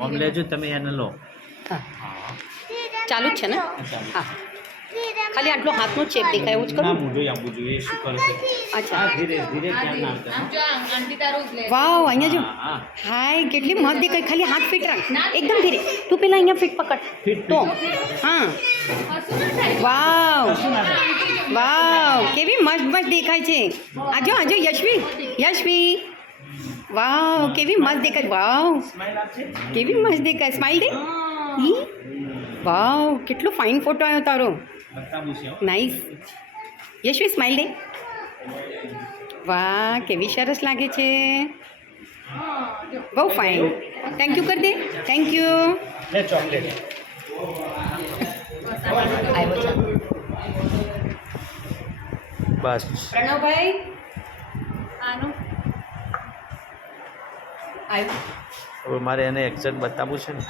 આમ લેજો તમે એને લો. હા ચાલુ જ છે ને હા ખાલી આટલો હાથનો ચેપ દેખાય એવું જ ના કરું મોઢું આવવું જોઈએ એ શું કરે છે. અચ્છા હા ધીરે ધીરે ધ્યાન ના આપતા. વાવ અહીંયા જો હા હાય કેટલી મસ્ત દેખાય ખાલી હાથ ફિટ રાખ એકદમ ધીરે તું પેલા અહીંયા ફિટ પકડ ફિટ તો હા વાવ વાવ કેવી મસ્ત મસ્ત દેખાય છે આજો આજો યશવી વાવ કેવી મસ્ત દેખાય વાવ સ્માઈલ આપશે. કેવી મસ્ત દેખાય સ્માઈલ દે ઈ વાવ કેટલો ફાઇન ફોટો આવ્યો તારો બતાવું છે હો. નાઇસ યશવી સ્માઈલ દે વાહ કેવી સરસ લાગે છે બહુ ફાઇન થેન્ક યુ કર દે થેન્ક યુ લે ચોકલેટ. આવ્યો છે બસ પ્રણવભાઈ આનું આવ્યું હવે મારે એને એક્ઝેક્ટ બતાવવું છે ને.